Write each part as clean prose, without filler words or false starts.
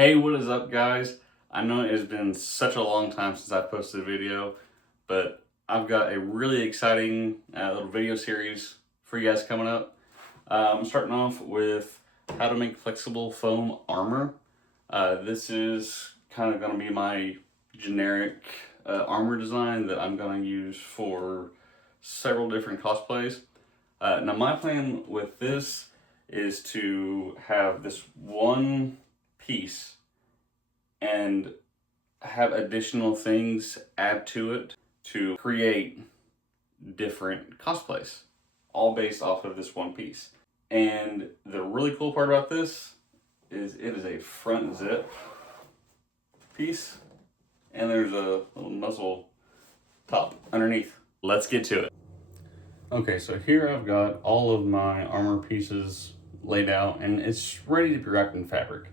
Hey, what is up, guys? I know it has been such a long time since I posted a video, but I've got a really exciting little video series for you guys coming up. I'm starting off with how to make flexible foam armor. This is kind of going to be my generic armor design that I'm going to use for several different cosplays. Now my plan with this is to have this one piece and have additional things add to it to create different cosplays, all based off of this one piece. And the really cool part about this is it is a front zip piece, and there's a little muzzle top underneath. Let's get to it. Okay, so here I've got all of my armor pieces laid out, and it's ready to be wrapped in fabric.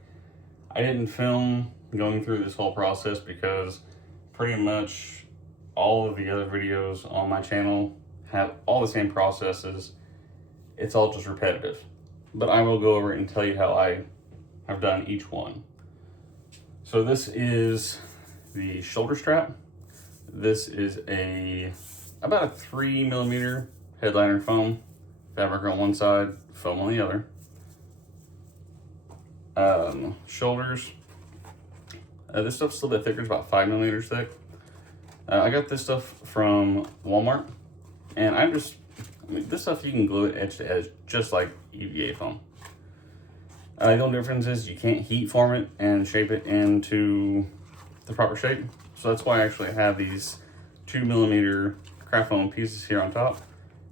I didn't film going through this whole process because pretty much all of the other videos on my channel have all the same processes. It's all just repetitive. But I will go over it and tell you how I have done each one. So this is the shoulder strap. This is about a 3mm headliner foam, fabric on one side, foam on the other. Shoulders. This stuff's a little bit thicker, it's about 5mm thick. I got this stuff from Walmart, and this stuff you can glue it edge to edge, just like EVA foam. The only difference is you can't heat form it and shape it into the proper shape. So that's why I actually have these 2mm craft foam pieces here on top,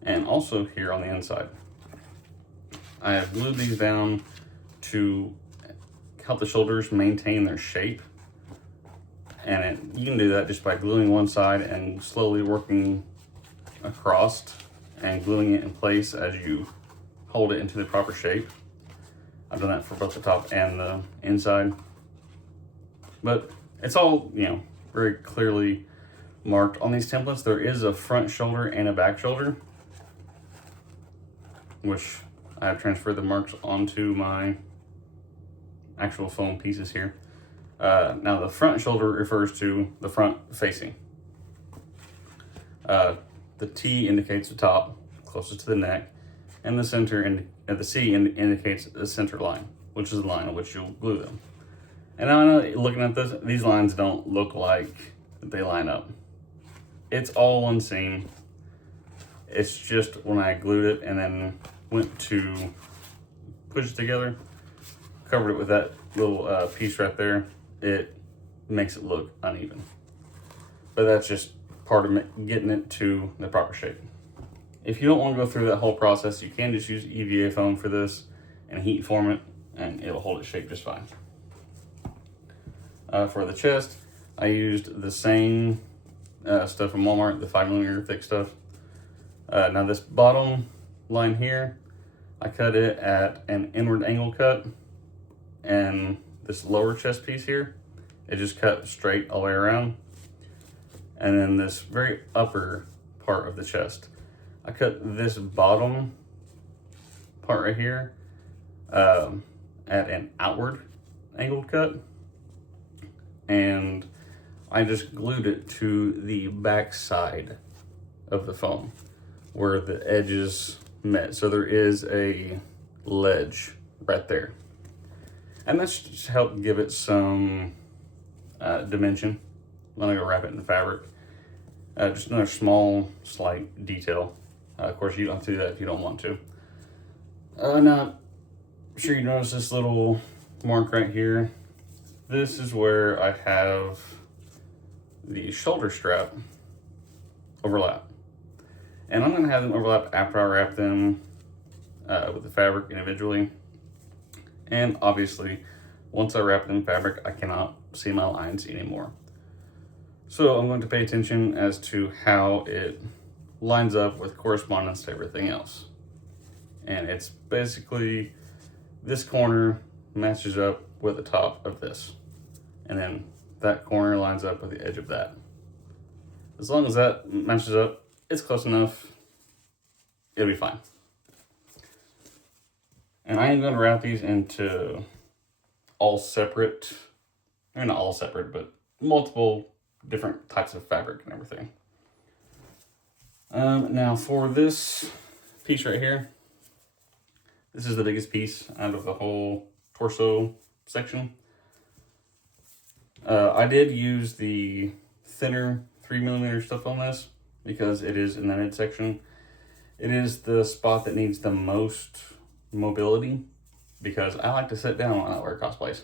and also here on the inside. I have glued these down to help the shoulders maintain their shape. And you can do that just by gluing one side and slowly working across and gluing it in place as you hold it into the proper shape. I've done that for both the top and the inside. But it's all, very clearly marked on these templates. There is a front shoulder and a back shoulder, which I have transferred the marks onto my actual foam pieces here. Now the front shoulder refers to the front facing. The T indicates the top, closest to the neck, and the center and the C indicates the center line, which is the line on which you'll glue them. And I know looking at this, these lines don't look like they line up. It's all one seam. It's just when I glued it and then went to push it together, covered it with that little piece right there, it makes it look uneven. But that's just part of getting it to the proper shape. If you don't want to go through that whole process, you can just use EVA foam for this and heat form it, and it'll hold its shape just fine. For the chest, I used the same stuff from Walmart, the 5mm thick stuff. Now this bottom line here, I cut it at an inward angle cut, and this lower chest piece here, it just cut straight all the way around. And then this very upper part of the chest, I cut this bottom part right here at an outward angled cut, and I just glued it to the back side of the foam where the edges met. So there is a ledge right there. And that's just help give it some dimension. I'm gonna go wrap it in the fabric. Just another small, slight detail. Of course, you don't have to do that if you don't want to. Now, I'm sure you notice this little mark right here. This is where I have the shoulder strap overlap. And I'm gonna have them overlap after I wrap them with the fabric individually. And obviously, once I wrap them in fabric, I cannot see my lines anymore. So I'm going to pay attention as to how it lines up with correspondence to everything else. And it's basically this corner matches up with the top of this. And then that corner lines up with the edge of that. As long as that matches up, it's close enough, it'll be fine. And I am going to wrap these into all separate, or not all separate, but multiple different types of fabric and everything. Now for this piece right here, this is the biggest piece out of the whole torso section. I did use the thinner 3mm stuff on this because it is in the midsection. It is the spot that needs the most mobility because I like to sit down when I wear cosplays.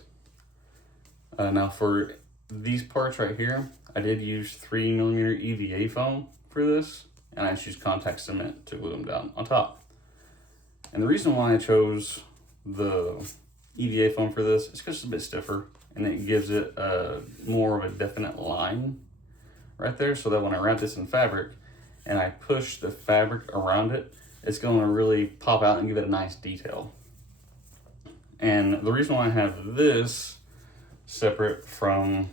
Now for these parts right here, I did use 3mm EVA foam for this, and I just used contact cement to glue them down on top. And the reason why I chose the EVA foam for this is because it's a bit stiffer and it gives it more of a definite line right there, so that when I wrap this in fabric and I push the fabric around it, it's going to really pop out and give it a nice detail. And the reason why I have this separate from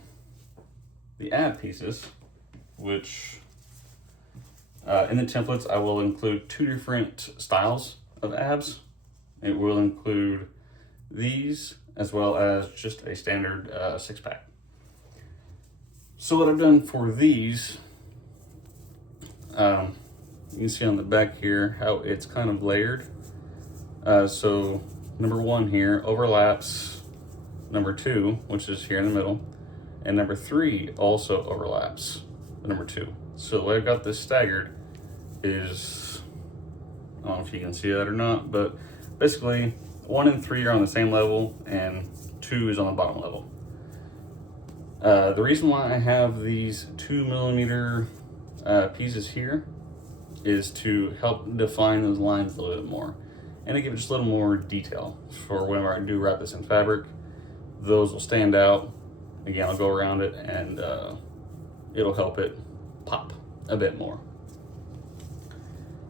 the ab pieces, which in the templates I will include 2 different styles of abs. It will include these as well as just a standard 6-pack. So what I've done for these, you can see on the back here how it's kind of layered. So number 1 here overlaps number 2, which is here in the middle, and number 3 also overlaps number 2. So the way I've got this staggered is, I don't know if you can see that or not, but basically 1 and 3 are on the same level and 2 is on the bottom level. The reason why I have these 2mm pieces here is to help define those lines a little bit more and to give it just a little more detail for whenever I do wrap this in fabric. Those will stand out. Again, I'll go around it and it'll help it pop a bit more.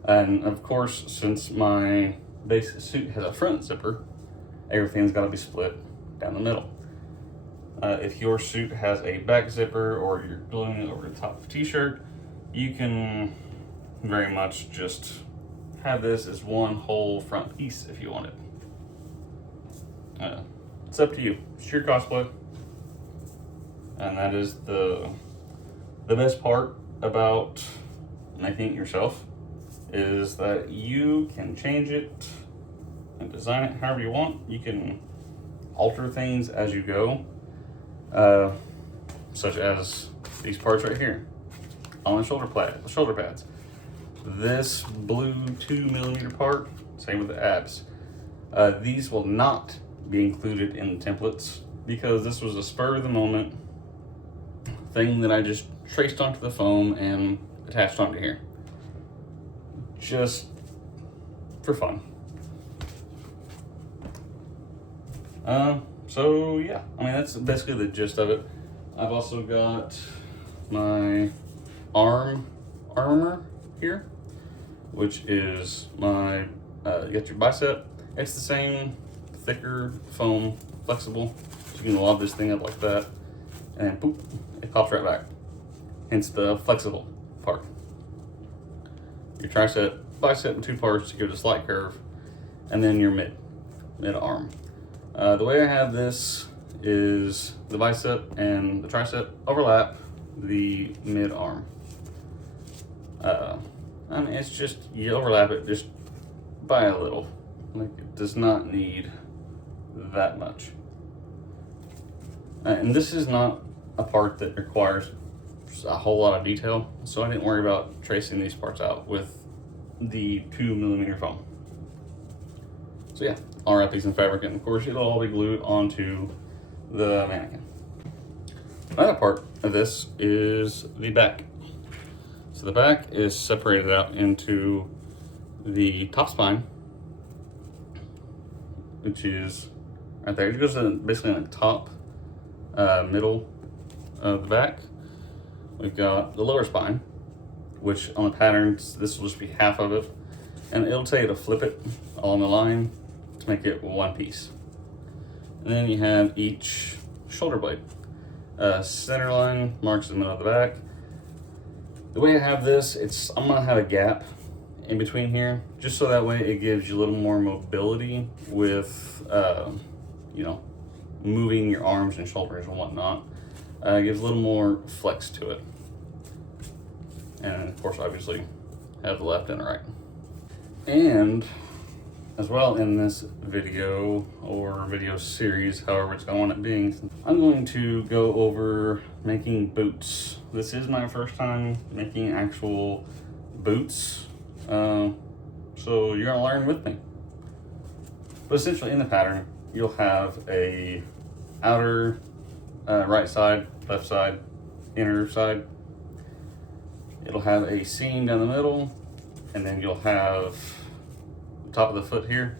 And of course, since my base suit has a front zipper, everything's got to be split down the middle. If your suit has a back zipper or you're gluing it over the top of a t-shirt, you can very much just have this as one whole front piece if you want it. It's up to you. It's your cosplay. And that is the best part about making it yourself, is that you can change it and design it however you want. You can alter things as you go, such as these parts right here on the shoulder pads. This blue 2mm part, same with the abs. These will not be included in the templates because this was a spur of the moment thing that I just traced onto the foam and attached onto here, just for fun. So yeah, I mean, that's basically the gist of it. I've also got my armor here, which is my, you got your bicep. It's the same, thicker foam, flexible. So you can lob this thing up like that, and then boop, it pops right back. Hence the flexible part. Your tricep, bicep in 2 parts to give it a slight curve, and then your mid arm. The way I have this is the bicep and the tricep overlap the mid arm. I mean, it's just, you overlap it just by a little. Like, it does not need that much. And this is not a part that requires a whole lot of detail, so I didn't worry about tracing these parts out with the 2mm foam. So yeah, I'll wrap these in fabric, and of course it'll all be glued onto the mannequin. Another part of this is the back. So the back is separated out into the top spine, which is right there. It goes basically in the top middle of the back. We've got the lower spine, which on the patterns, this will just be half of it. And it'll tell you to flip it along the line to make it one piece. And then you have each shoulder blade. Center line marks the middle of the back. The way I have this, I'm gonna have a gap in between here, just so that way it gives you a little more mobility with, you know, moving your arms and shoulders and whatnot. It gives a little more flex to it. And of course, obviously, have the left and right. And as well, in this video or video series, however it's going to wind up being, I'm going to go over making boots. This is my first time making actual boots, so you're gonna learn with me. But essentially, in the pattern, you'll have a outer right side, left side, inner side. It'll have a seam down the middle, and then you'll have the top of the foot here.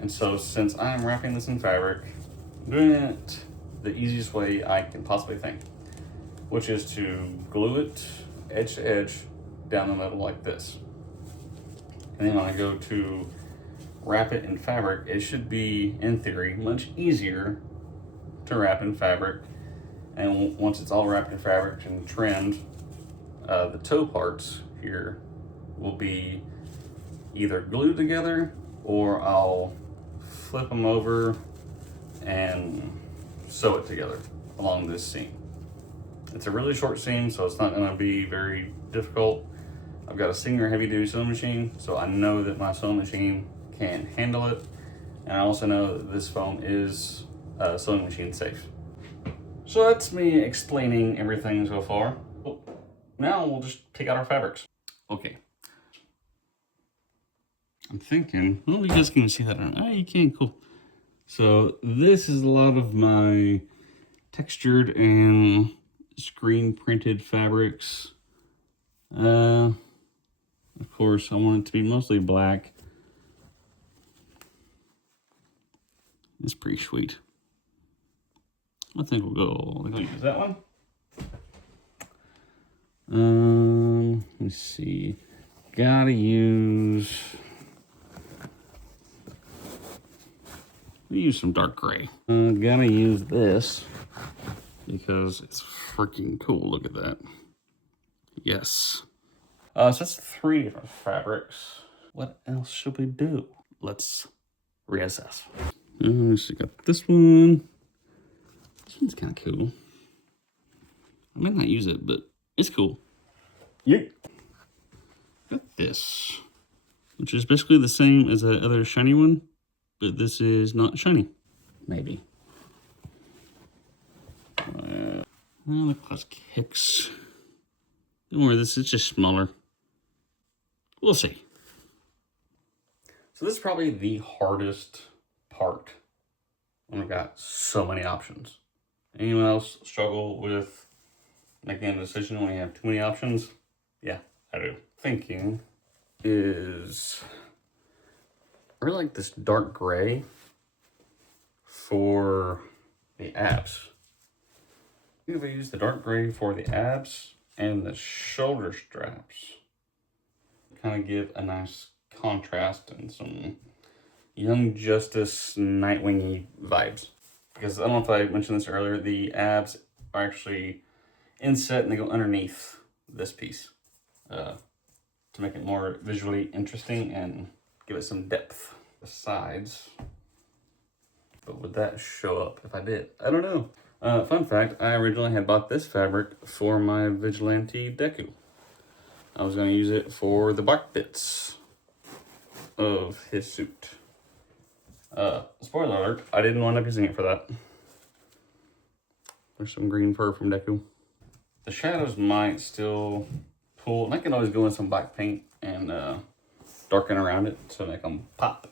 And so since I'm wrapping this in fabric, I'm doing it the easiest way I can possibly think, which is to glue it edge to edge down the middle like this. And then when I go to wrap it in fabric, it should be, in theory, much easier to wrap in fabric. And once it's all wrapped in fabric and trimmed, the toe parts here will be either glued together, or I'll flip them over and sew it together along this seam. It's a really short seam, so it's not gonna be very difficult. I've got a Singer heavy duty sewing machine, so I know that my sewing machine can handle it. And I also know that this foam is sewing machine safe. So that's me explaining everything so far. Now we'll just pick out our fabrics. Okay. I'm thinking, well, you guys can see that. You can, cool. So this is a lot of my textured and screen printed fabrics. Of course, I want it to be mostly black. It's pretty sweet. I think we'll use that one. Let me see. Gotta use. We use some dark gray. Gotta use this because it's freaking cool. Look at that. Yes. So that's 3 different fabrics. What else should we do? Let's reassess. So got this one. This one's kind of cool. I might not use it, but it's cool. Yeah. Got this, which is basically the same as the other shiny one, but this is not shiny. Maybe. The classic Hicks. Don't worry, this is just smaller. We'll see. So this is probably the hardest part when we've got so many options. Anyone else struggle with making a decision when you have too many options? Yeah, I do. Thinking is, I really like this dark gray for the abs. I think if I use the dark gray for the abs and the shoulder straps, kind of give a nice contrast and some Young Justice Nightwing-y vibes. Because I don't know if I mentioned this earlier, the abs are actually inset and they go underneath this piece to make it more visually interesting and give it some depth. The sides, but would that show up if I did? I don't know. Fun fact, I originally had bought this fabric for my Vigilante Deku. I was going to use it for the bark bits of his suit. Spoiler alert, I didn't wind up using it for that. There's some green fur from Deku. The shadows might still pull, and I can always go in some black paint and darken around it to make them pop,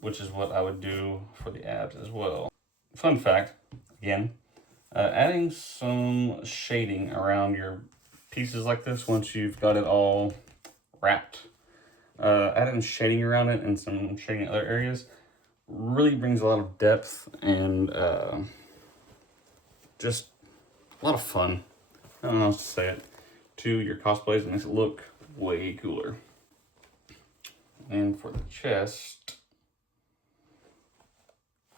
which is what I would do for the abs as well. Fun fact, again, adding some shading around your pieces like this once you've got it all wrapped, adding shading around it and some shading in other areas really brings a lot of depth and just a lot of fun, I don't know how else to say it, to your cosplays. It makes it look way cooler. And for the chest,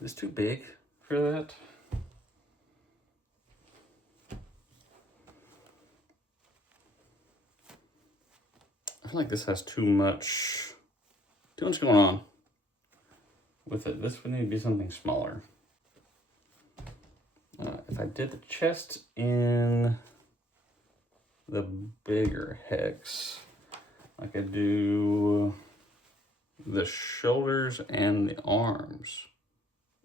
it's too big for that. I feel like this has too much going on with it. This would need to be something smaller. If I did the chest in the bigger hex, I could do the shoulders and the arms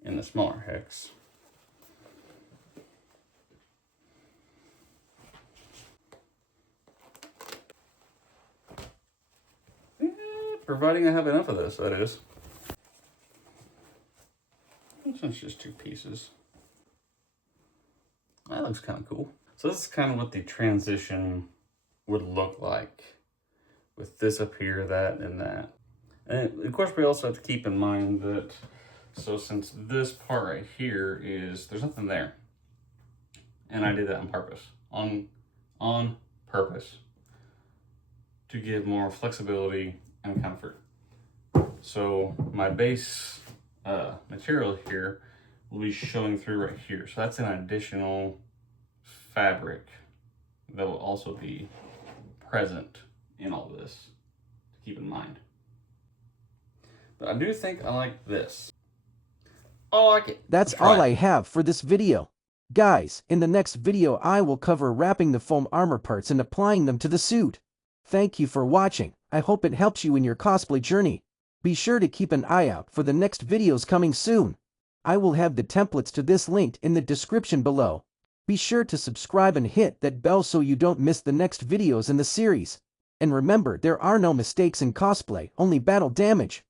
in the smaller hex. Providing I have enough of this, that is. This one's just 2 pieces. That looks kind of cool. So this is kind of what the transition would look like, with this up here, that, and that. And of course we also have to keep in mind that, so since this part right here is, there's nothing there. And I did that on purpose, on purpose, to give more flexibility and comfort. So my base material here will be showing through right here. So that's an additional fabric that will also be present in all this, to keep in mind. But I do think I like this. I like it. That's all I have for this video. Guys, in the next video I will cover wrapping the foam armor parts and applying them to the suit. Thank you for watching. I hope it helps you in your cosplay journey. Be sure to keep an eye out for the next videos coming soon. I will have the templates to this linked in the description below. Be sure to subscribe and hit that bell so you don't miss the next videos in the series. And remember, there are no mistakes in cosplay, only battle damage.